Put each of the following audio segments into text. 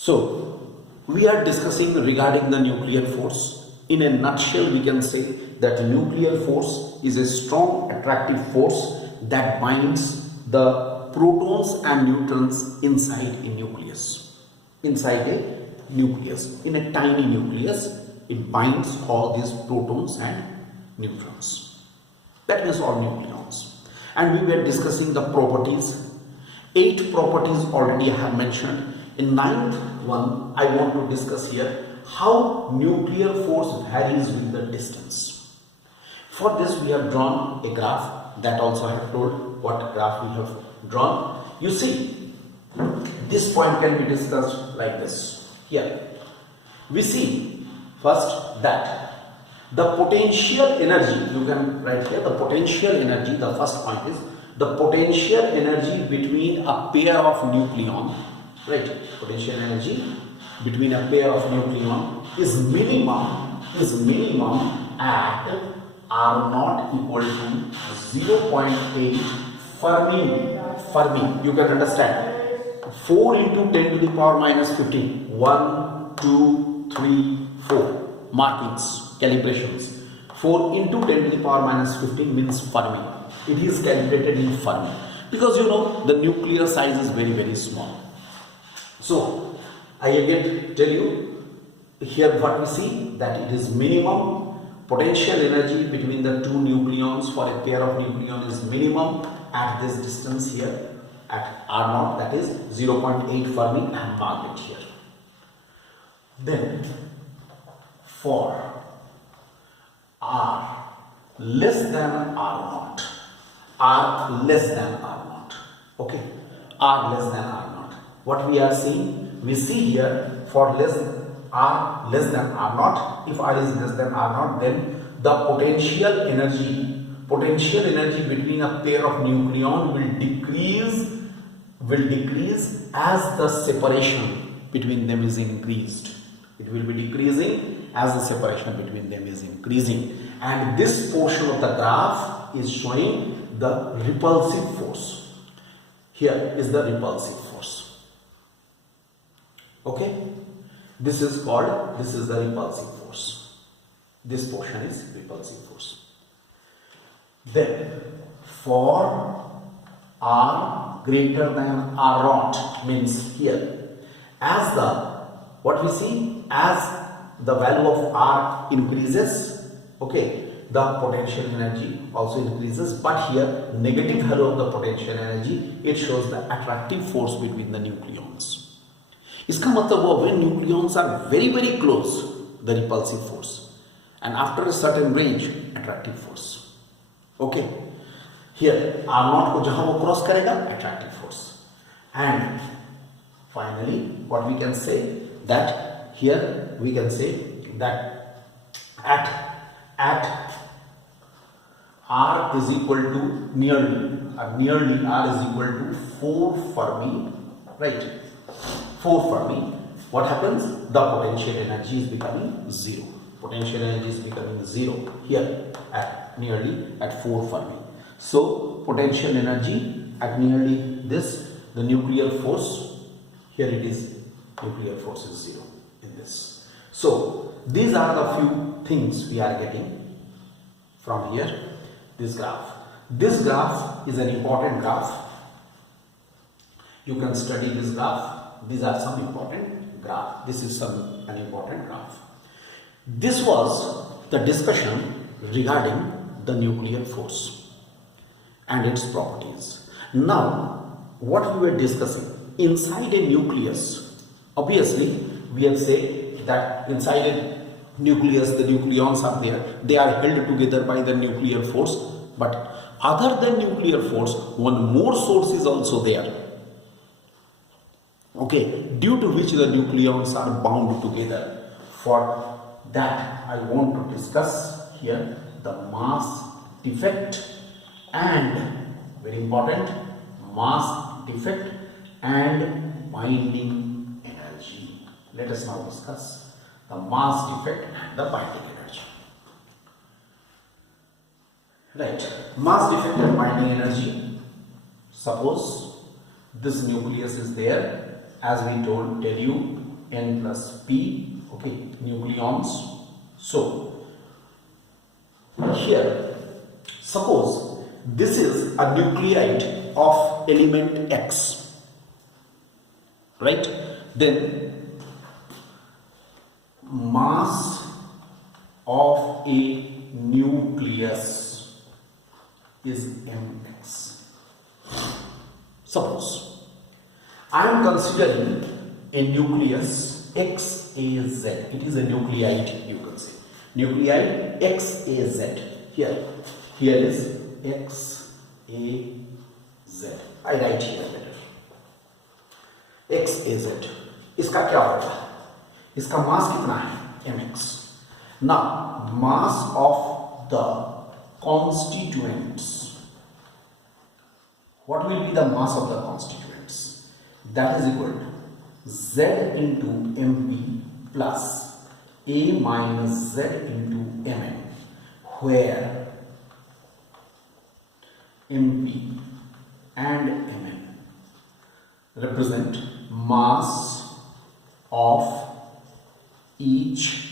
So, we are discussing regarding the nuclear force. In a nutshell, we can say that nuclear force is a strong attractive force that binds the protons and neutrons inside a nucleus. Inside a nucleus, in a tiny nucleus, it binds all these protons and neutrons. That means all nucleons. And we were discussing the properties. 8 properties already I have mentioned. In 9th one, I want to discuss here how nuclear force varies with the distance. For this, we have drawn a graph. That also I have told what graph we have drawn. You see, this point can be discussed like this. Here, we see first that the potential energy, you can write here the potential energy, the first point is the potential energy between a pair of nucleon, right? Potential energy between a pair of nucleon is minimum at R naught equal to 0.8 Fermi. You can understand. 4 into 10 to the power minus 15. 1, 2, 3, 4. Markings, calibrations. 4 into 10 to the power minus 15 means Fermi. It is calibrated in Fermi. Because you know the nuclear size is very, very small. So, I again tell you here what we see, that it is minimum. Potential energy between the two nucleons for a pair of nucleon is minimum at this distance here at R naught, that is 0.8 Fermi, and mark it here. Then for R less than R naught, R less than R naught, okay, R less than R naught, what we are seeing, we see here for R less than R naught, if R is less than R naught, then the potential energy between a pair of nucleon will decrease as the separation between them is increased. It will be decreasing as the separation between them is increasing. And this portion of the graph is showing the repulsive force. Here is the repulsive force. Okay? This is the repulsive force. This portion is repulsive force. Then for R greater than R naught means here, as the value of R increases, okay, the potential energy also increases, but here negative value of the potential energy, it shows the attractive force between the nucleons. इसका मतलब वो when nucleons are very, very close, the repulsive force, and after a certain range, attractive force. Okay, here R naught को जहाँ वो cross करेगा, attractive force. And finally, what we can say that here we can say that at R is equal to nearly R is equal to 4 Fermi, right? 4 Fermi. What happens? The potential energy is becoming 0. Potential energy is becoming 0 here at 4 Fermi. So potential energy at nearly this, the nuclear force, here it is, nuclear force is 0 in this. So these are the few things we are getting from here, this graph. This graph is an important graph. You can study this graph. These are some important graph. This is an important graph. This was the discussion regarding the nuclear force and its properties. Now, what we were discussing, inside a nucleus, obviously we have said that inside a nucleus the nucleons are there, they are held together by the nuclear force, but other than nuclear force, one more source is also there, okay, due to which the nucleons are bound together. For that I want to discuss here the mass defect and, very important, mass defect and binding energy. Let us now discuss the mass defect and the binding energy. Right, mass defect and binding energy. Suppose this nucleus is there, as we tell you N plus P, okay, nucleons. So here, suppose this is a nuclide of element X, right? Then mass of a nucleus is mx. Suppose I am considering a nucleus XAZ. It is a nuclide, you can say. Nuclide XAZ. Here is XAZ. I write here better. XAZ. इसका क्या होगा? इसका मास कितना है? mx. Now, mass of the constituents. What will be the mass of the constituents? That is equal to Z into mp plus A minus Z into mn, where mp and mn represent mass of each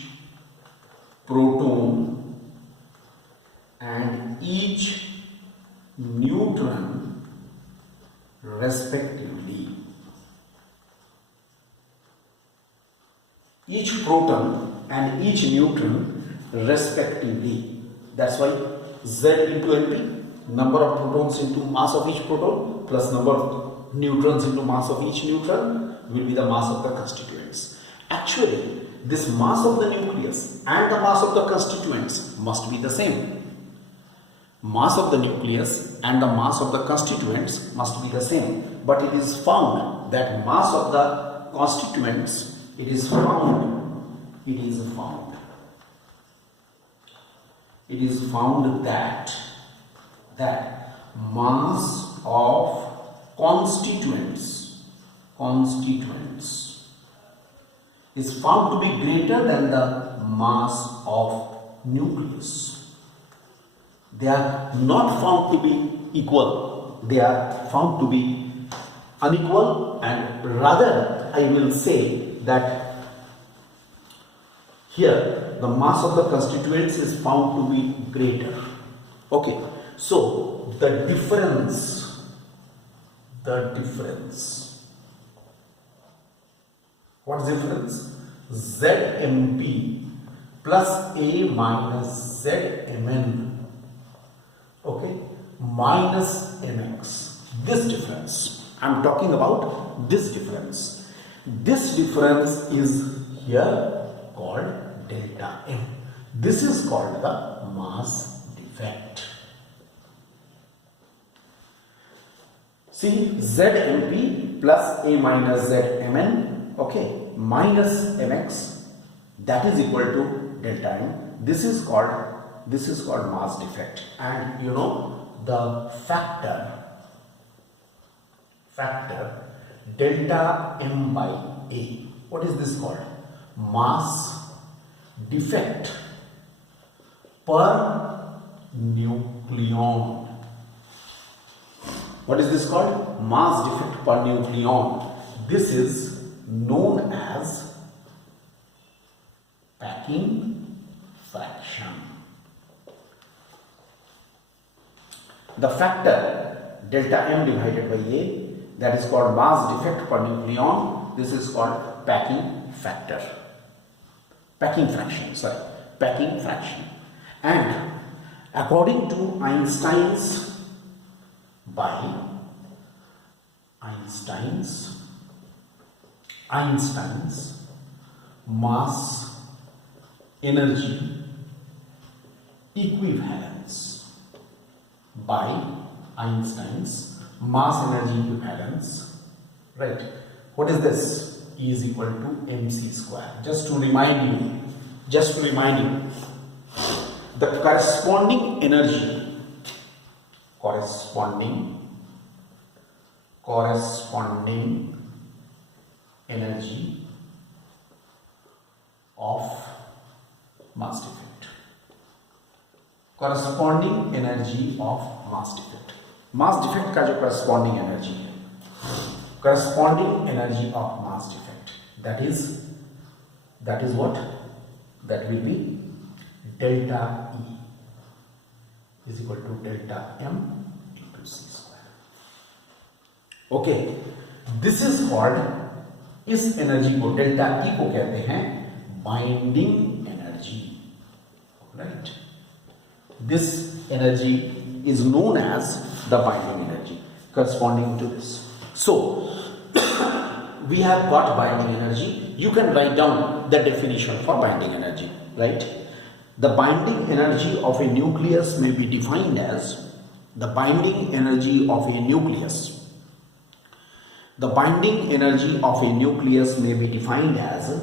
proton and each neutron respectively. Each proton and each neutron respectively. That's why Z into Np, number of protons into mass of each proton plus number of neutrons into mass of each neutron will be the mass of the constituents. Actually, this mass of the nucleus and the mass of the constituents must be the same. Mass of the nucleus and the mass of the constituents must be the same. But it is found that mass of the constituents, it is found that mass of constituents is found to be greater than the mass of nucleus. They are not found to be equal. They are found to be unequal, and rather I will say that here the mass of the constituents is found to be greater. Okay, so the difference what is difference? ZMP plus A minus ZMN, okay, minus MX. This difference, I am talking about this difference. This difference is here called delta M. This is called the mass defect. See, ZMP plus A minus ZMN, okay, minus mx, that is equal to delta M. This is called mass defect. And you know the factor delta M by A. What is this called? Mass defect per nucleon. What is this called? Mass defect per nucleon. This is known as packing fraction. The factor delta M divided by A, that is called mass defect per nucleon. This is called packing factor. Packing fraction. And according to Einstein's mass energy equivalence, right? What is this? E is equal to mc square. Just to remind you, the corresponding energy of mass defect. Mass defect का जो corresponding energy of mass defect, That is what? That will be delta E is equal to delta M into C square. Okay, this is called, इस energy को delta E को कहते हैं binding energy, right. This energy is known as the binding energy corresponding to this. So we have got binding energy. You can write down the definition for binding energy, right? The binding energy of a nucleus may be defined as the binding energy of a nucleus. The binding energy of a nucleus may be defined as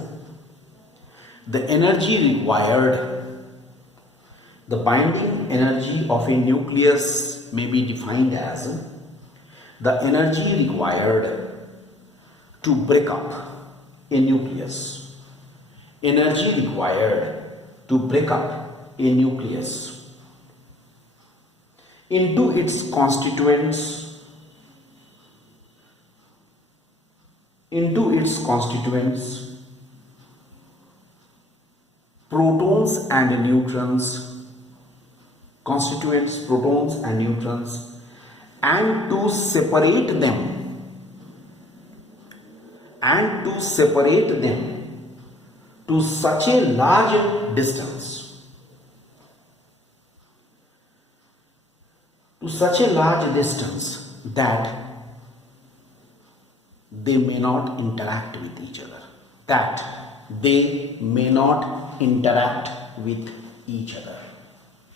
the energy required. The binding energy of a nucleus may be defined as the energy required to break up a nucleus. Energy required to break up a nucleus into its constituents, protons and neutrons, and to separate them to such a large distance that they may not interact with each other.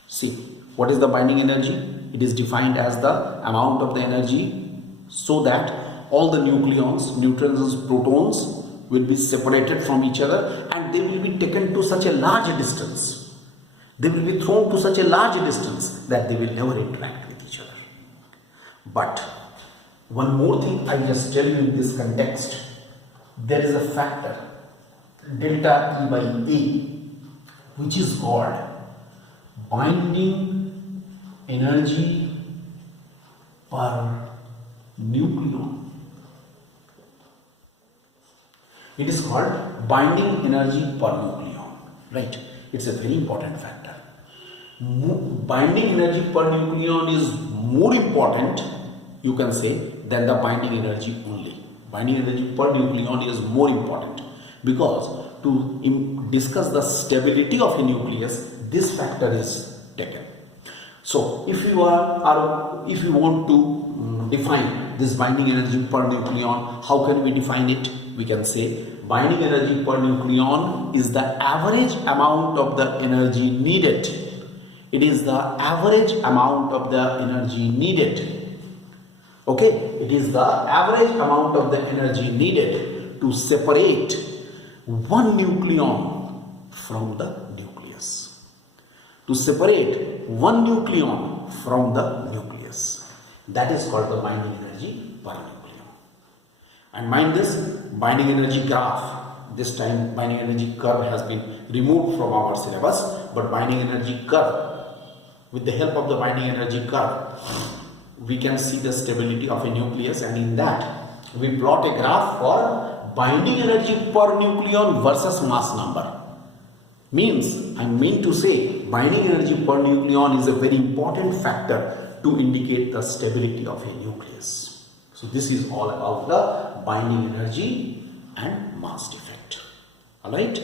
See, what is the binding energy? It is defined as the amount of the energy so that all the nucleons, neutrons, protons will be separated from each other and they will be taken to such a large distance. They will be thrown to such a large distance that they will never interact with each other. But one more thing I just tell you in this context, there is a factor delta E by A which is called binding energy per nucleon. It is called binding energy per nucleon, right? It's a very important factor. Binding energy per nucleon is more important, you can say, than the binding energy only. Binding energy per nucleon is more important because to discuss the stability of a nucleus, this factor is taken. So if you want to define this binding energy per nucleon, how can we define it? We can say binding energy per nucleon is the average amount of the energy needed. It is the average amount of the energy needed. Okay, it is the average amount of the energy needed to separate one nucleon from the nucleus. To separate one nucleon from the nucleus. That is called the binding energy per nucleon. And mind this, binding energy graph. This time binding energy curve has been removed from our syllabus, but binding energy curve, with the help of the binding energy curve, we can see the stability of a nucleus, and in that we plot a graph for binding energy per nucleon versus mass number. I mean to say binding energy per nucleon is a very important factor to indicate the stability of a nucleus. So this is all about the binding energy and mass defect. Alright.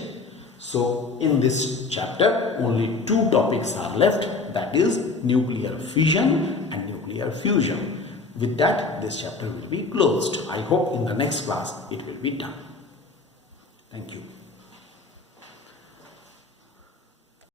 So in this chapter only two topics are left, that is nuclear fission and nuclear fusion. With that, this chapter will be closed. I hope in the next class it will be done. Thank you.